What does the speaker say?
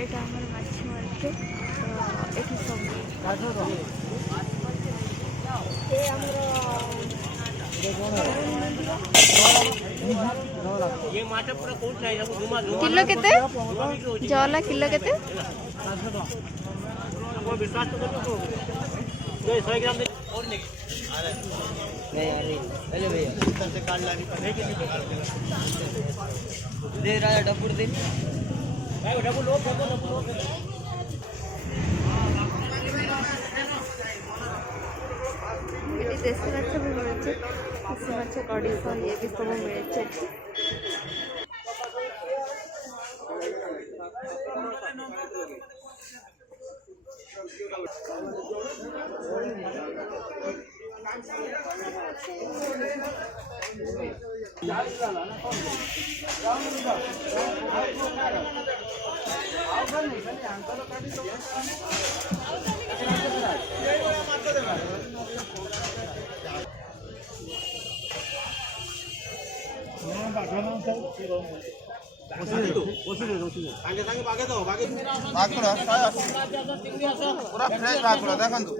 এটা আমার মাছ মার্কেট এটি সব किलो केते जला किलो केते विश्वास तो करो 100 ग्राम और नहीं अरे भैया से काट लानी पड़ेगी किसी प्रकार दे रहा है डब्बू दे भाई डब्बू लो ये देसी माछ भी मिलছে देसी माछ कड़ी सह ये भी सब मिलছে पूरा फ्रेश भागुड़ा देखन तू